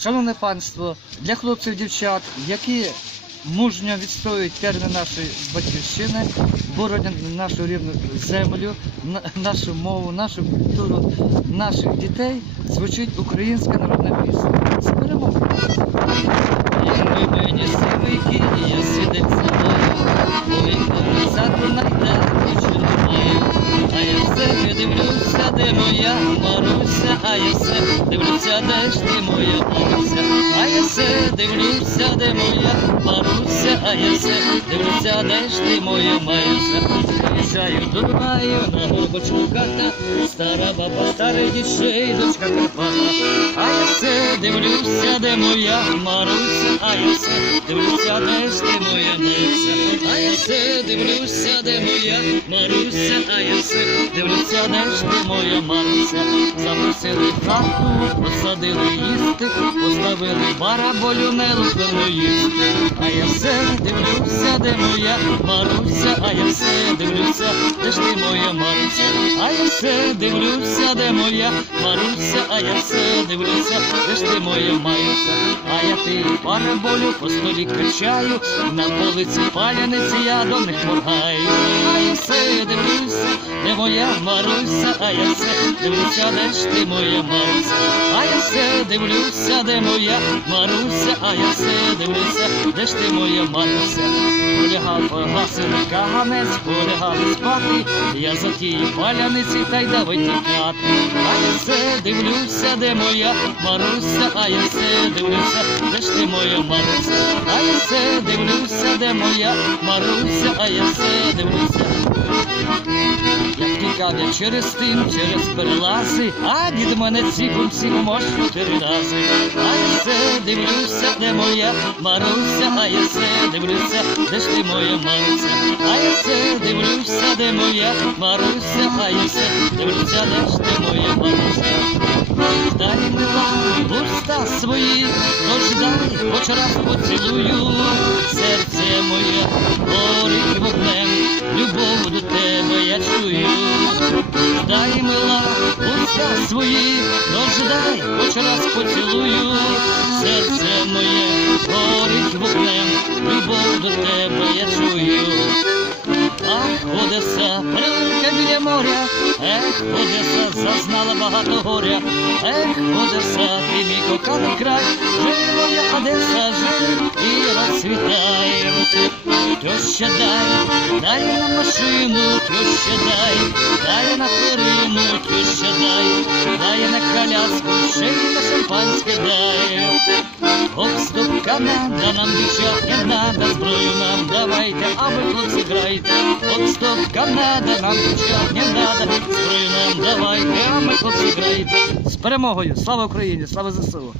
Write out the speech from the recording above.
Шановне панство, для хлопців дівчат, які мужньо відстоюють терни нашої батьківщини, боронять нашу рідну землю, нашу мову, нашу культуру, наших дітей, звучить українська народна пісня. З перемогою! Якби де моя Маруся, а я все дивлюся, де ж ти моя Маруся, а я все дивлюся, де моя Маруся, а я все дивлюся, де ж ти моя Маруся. До Дунаю, на горбочку хата, стара баба, старий дівчей, дочка Карпата. А я все дивлюся, де моя Маруся, а я все дивлюся, де ж ти моя Маруся, все дивлюся, де моя Маруся, а я все дивлюся, де ж ти моя Маруся. Запросили в хату, посадили їсти, поставили бараболю не лукану їсти. А я все дивлюся, де моя Маруся, а я все дивлюся, де ж ти моя Маруся, а я все дивлюся, де моя Маруся, а я все дивлюся, де ж ти моя Маруся, а я ти бараболю по столі качаю, на полиці паляниці я до них моргаю, а я все дивлюся, де моя Маруся, а я все дивлюся, де ж ти моя Маруся, а я все дивлюся, де моя Маруся, а я все дивлюся, де ж ти моя Маруся. Полягав погасили каганець, полягали спати, я за тієї паляниці та й давай тікати. А я все дивлюся, де моя Маруся, а я все дивлюся, де ж ти моя Маруся, а я все дивлюся, де моя Маруся, а я все дивлюся. Як тікав я через тим, через перелази, а від мене ціпом ціпом аж чотири рази. А я все дивлюся, де моя Маруся, а я все дивлюся, де ж ти моя Маруся, а я все дивлюся, де моя Маруся, а я все дивлюся, де ж ти моя Маруся. Дай мила уста свої, дай хоч раз поцілую, серце моє горить вогнем, любов до тебе я чую. Дай мила уста свої, тож хоч раз поцілую, серце моє горить вогнем, любов до тебе я чую. Ах, Одеса, прилка біля моря, ех, Одеса зазнала багато горя, ех, Одеса, ти мій коханий край, жив моя Одеса, жив і розцвітай. Тьоща дай, дай на машину, тьоща дай, дай на перину, тьоща дай, дай на коляску, ще й на шампанське дай. Оп, стоп, Канада, нам дівчат не надо, зброю нам давайте, а ви хлопці грайте. Оп, стоп, Канада, нам дівчат не надо, зброю нам давайте, а ми хлопці грайте. З перемогою! Слава Україні! Слава ЗСУ!